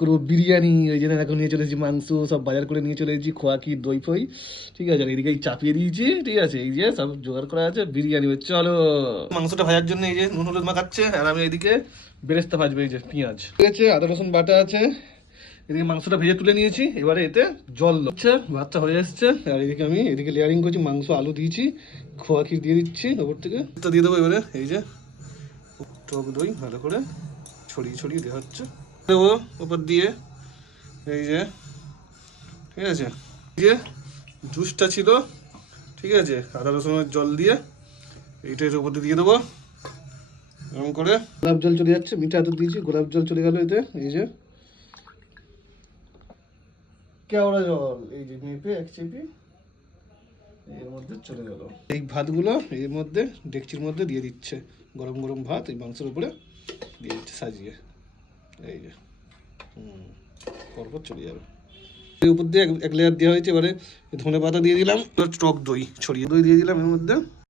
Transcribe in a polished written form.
করবো বিরিয়ানি। ওই জন্য এখন নিয়ে চলে এসেছি মাংস, সব বাজার করে নিয়ে চলে এসেছি, খোয়া ক্ষীর দই ফই, ঠিক আছে। আর এদিকে চাপিয়ে দিয়েছি, ঠিক আছে, এই যে সব জোগাড় করা আছে বিরিয়ানি। চলো মাংসটা ভাজার জন্য এই যে নুন হলুদ মাখাচ্ছে, আর আমি এইদিকে বেরেস্তা ভাজবে, এই যে পেঁয়াজ, ঠিক আছে, আদা রসুন বাটা আছে। এদিকে মাংসটা ভেজে তুলে নিয়েছি, এবারে এতে জল হচ্ছে, ভাতটা হয়ে এসছে। আর এদিকে আমি এদিকে লেয়ারিং করছি, মাংস আলু দিয়েছি, খোয়া ক্ষীর দিয়ে দিচ্ছি ওপর থেকে, দিয়ে দেবো এবারে। এই যে টক দই ভালো করে ছড়িয়ে ছড়িয়ে দেওয়া হচ্ছে, দেবো ওপর দিয়ে, এই যে, ঠিক আছে। এই যে জুসটা ছিল, ঠিক আছে, আদা রসুনের জল দিয়ে এইটা এর উপর দিয়ে দেবো এরকম করে। গোলাপ জল চলে যাচ্ছে, মিঠা আতর দিয়েছি, গোলাপ জল চলে গেল এতে, এই যে কেওড়া জল, এই যে মেপে এক চেপি এর মধ্যে চলে গেল। এই ভাতগুলো এর মধ্যে ডেকচির মধ্যে দিয়ে দিচ্ছে, গরম গরম ভাত এই মাংসের উপরে দিয়ে দিচ্ছে সাজিয়ে, এই যে পরপর চলে যাবে। এর উপর দিয়ে এক লেয়ার দেওয়া হয়েছে, এবারে ধনে পাতা দিয়ে দিলাম, টক দই ছড়িয়ে দই দিয়ে দিলাম এর মধ্যে।